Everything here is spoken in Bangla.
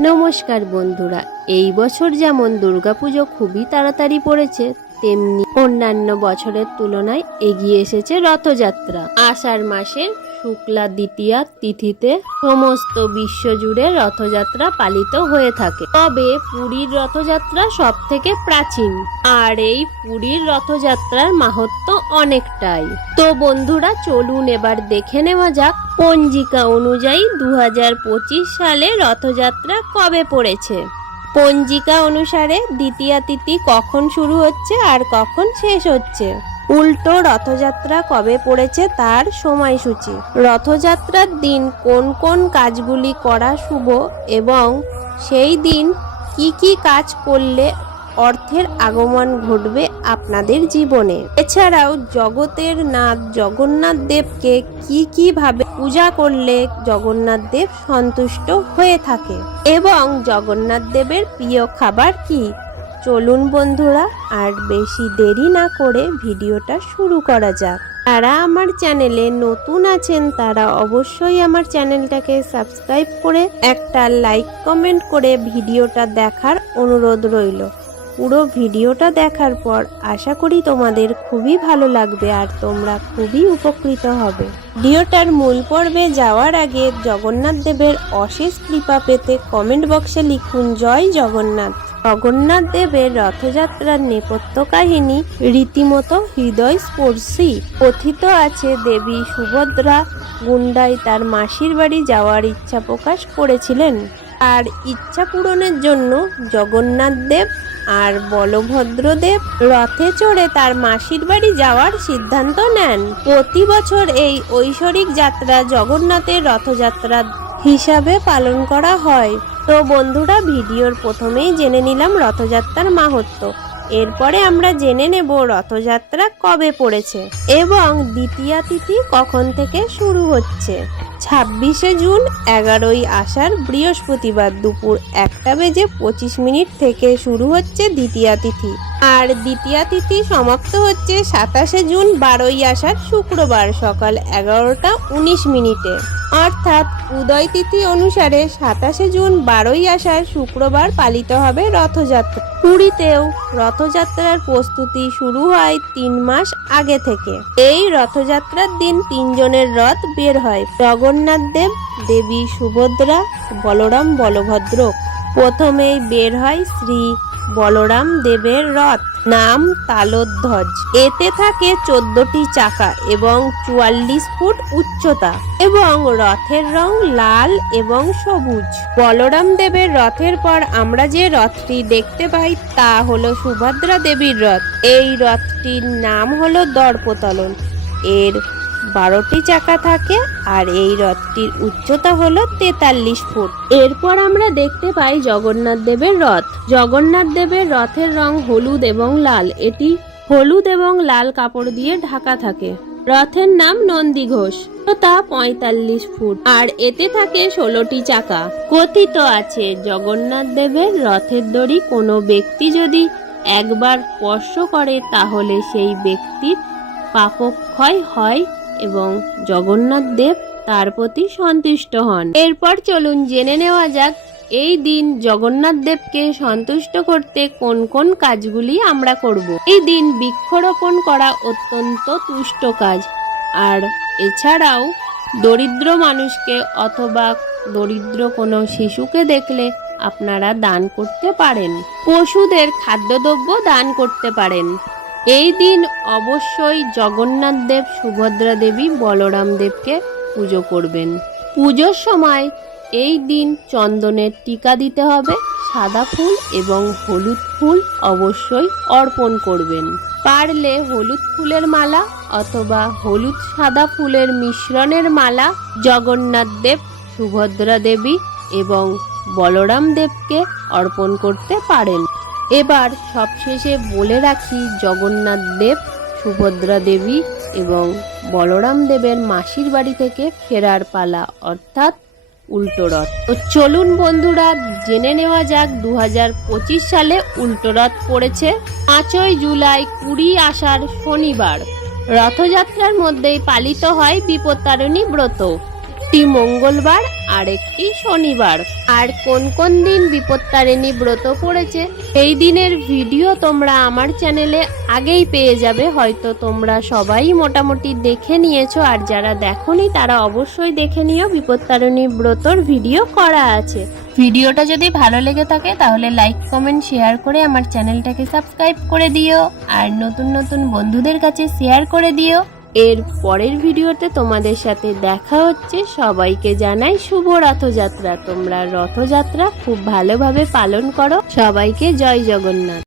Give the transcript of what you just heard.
নমস্কার বন্ধুরা, এই বছর যেমন দুর্গাপুজো খুবই তাড়াতাড়ি পড়েছে, তেমনি অন্যান্য বছরের তুলনায় এগিয়ে এসেছে রথযাত্রা। আষাঢ় মাসের শুক্লা দ্বিতীয়া তিথিতে সমস্ত বিশ্বজুড়ে রথযাত্রা পালিত হয়ে থাকে। তবে পুরীর রথযাত্রা সব থেকে প্রাচীন, আর এই পুরীর রথযাত্রার মাহাত্ম অনেকটাই। তো বন্ধুরা, চলুন এবার দেখে নেওয়া যাক পঞ্জিকা অনুযায়ী দু হাজার পঁচিশ সালে রথযাত্রা কবে পড়েছে। পঞ্জিকা অনুসারে দ্বিতীয়া তিথি কখন শুরু হচ্ছে আর কখন শেষ হচ্ছে? উল্টো রথযাত্রা কবে পড়েছে তার সময়সূচি? রথযাত্রার দিন কোন কোন কাজগুলি করা শুভ এবং সেই দিন কি কি কাজ করলে অর্থের আগমন ঘটবে আপনাদের জীবনে? এছাড়াও জগতের নাথ জগন্নাথ দেবকে কি কি ভাবে পূজা করলে জগন্নাথ দেব সন্তুষ্ট হয়ে থাকে? এবং জগন্নাথ দেবের প্রিয় খাবার কি? চলুন বন্ধুরা, আর বেশি দেরি না করে ভিডিওটা শুরু করা যাক। যারা আমার চ্যানেলে নতুন আছেন, তারা অবশ্যই আমার চ্যানেলটাকে সাবস্ক্রাইব করে একটা লাইক কমেন্ট করে ভিডিওটা দেখার অনুরোধ রইল। পুরো ভিডিওটা দেখার পর আশা করি তোমাদের খুবই ভালো লাগবে আর তোমরা খুবই উপকৃত হবে। ভিডিওটার মূল পর্বে যাওয়ার আগে জগন্নাথ দেবের অশেষ কৃপা পেতে কমেন্ট বক্সে লিখুন, জয় জগন্নাথ। জগন্নাথ দেবের রথযাত্রার নেপথ্য কাহিনী রীতিমতো হৃদয় স্পর্শী কথিত আছে, দেবী সুভদ্রা গুন্ডায় তার মাসির বাড়ি যাওয়ার ইচ্ছা প্রকাশ করেছিলেন। আর ইচ্ছা পূরণের জন্য জগন্নাথ দেব আর বলভদ্রদেব রথে চড়ে তার মাসির বাড়ি যাওয়ার সিদ্ধান্ত নেন। প্রতি বছর এই ঐশ্বরিক যাত্রা জগন্নাথের রথযাত্রা হিসাবে পালন করা হয়। তো বন্ধুরা, ভিডিওর প্রথমেই জেনে নিলাম রথযাত্রার মাহাত্ম এরপরে আমরা জেনে নেব রথযাত্রা কবে পড়েছে এবং দ্বিতীয়া তিথি কখন থেকে শুরু হচ্ছে। ছাব্বিশে জুন এগারোই আষাঢ় বৃহস্পতিবার দুপুর একটা বেজে পঁচিশ মিনিট থেকে শুরু হচ্ছে দ্বিতীয়া তিথি। আর দ্বিতীয়া তিথি সমাপ্ত হচ্ছে সাতাশে জুন বারোই আষাঢ় শুক্রবার সকাল এগারোটা উনিশ মিনিটে। অর্থাৎ উদয় তিথি অনুসারে সাতাশে জুন বারোই আষাঢ় শুক্রবার পালিত হবে রথযাত্রা। পুরীতেও রথযাত্রার প্রস্তুতি শুরু হয় তিন মাস আগে থেকে। এই রথযাত্রার দিন তিনজনের রথ বের হয়। জগন্নাথ দেব, দেবী সুভদ্রা, বলরাম, বলভদ্র। প্রথমেই বের হয় শ্রী বলরাম দেবের রথ, নাম তালোধ্বজ। এতে থাকে চোদ্দটি চাকা এবং চুয়াল্লিশ ফুট উচ্চতা এবং রথের রং লাল এবং সবুজ। বলরাম দেবের রথের পর আমরা যে রথটি দেখতে পাই তা হলো সুভদ্রা দেবীর রথ। এই রথটির নাম হলো দর্পতলন। এর বারোটি চাকা থাকে আর এই রথটির উচ্চতা হলো তেতাল্লিশ ফুট। এরপর আমরা দেখতে পাই জগন্নাথ দেবের রথ। জগন্নাথ দেবের রথের রং হলুদ এবং লাল। এটি হলুদ এবং লাল কাপড় দিয়ে ঢাকা থাকে। রথের নাম নন্দী ঘোষ। তা পঁয়তাল্লিশ ফুট। আর এতে থাকে ষোলোটি চাকা। কথিত আছে, জগন্নাথ দেবের রথের দড়ি কোনো ব্যক্তি যদি একবার স্পর্শ করে তাহলে সেই ব্যক্তির পাপক্ষয় হয় এবং জগন্নাথ দেব তার প্রতি সন্তুষ্ট হন। এরপর চলুন জেনে নেওয়া যাক, এই দিন জগন্নাথ দেবকে সন্তুষ্ট করতে কোন কোন কাজগুলি আমরা করব। এই দিন বৃক্ষরোপণ করা অত্যন্ত তুষ্ট কাজ। আর এছাড়াও দরিদ্র মানুষকে অথবা দরিদ্র কোনো শিশুকে দেখলে আপনারা দান করতে পারেন। পশুদের খাদ্যদ্রব্য দান করতে পারেন। এই দিন অবশ্যই জগন্নাথ দেব, সুভদ্রা দেবী, বলরাম দেবকে পুজো করবেন। পুজোর সময় এই দিন চন্দনের টিকা দিতে হবে, সাদা ফুল এবং হলুদ ফুল অবশ্যই অর্পণ করবেন। পারলে হলুদ ফুলের মালা অথবা হলুদ সাদা ফুলের মিশ্রণের মালা জগন্নাথ দেব, সুভদ্রা দেবী এবং বলরাম দেবকে অর্পণ করতে পারেন। এবার সবশেষে বলে রাখি জগন্নাথ দেব, সুভদ্রা দেবী এবং বলরাম দেবের মাসির বাড়ি থেকে ফেরার পালা, অর্থাৎ উল্টো রথ। তো চলুন বন্ধুরা, জেনে নেওয়া যাক দু হাজার পঁচিশ সালে উল্টো রথ পড়েছে। পাঁচই জুলাই কুড়ি আষাঢ় শনিবার। রথযাত্রার মধ্যেই পালিত হয় বিপত্তারিণী ব্রত। একটি মঙ্গলবার আর একটি শনিবার। আর কোন কোন দিন বিপত্তারিণী ব্রত পড়েছে এই দিনের ভিডিও তোমরা আমার চ্যানেলে আগেই পেয়ে যাবে। হয়তো তোমরা সবাই মোটামুটি দেখে নিয়েছো, আর যারা দেখোনি তারা অবশ্যই দেখে নিও বিপত্তারিণী ব্রতর ভিডিও করা আছে। ভিডিওটা যদি ভালো লেগে থাকে তাহলে লাইক, কমেন্ট, শেয়ার করে আমার চ্যানেলটাকে সাবস্ক্রাইব করে দিও। আর নতুন নতুন বন্ধুদের কাছে শেয়ার করে দিও। এর পরের ভিডিওতে তোমাদের সাথে দেখা হচ্ছে। সবাইকে জানাই শুভ রথযাত্রা। তোমরা রথযাত্রা খুব ভালোভাবে পালন করো। সবাইকে জয় জগন্নাথ।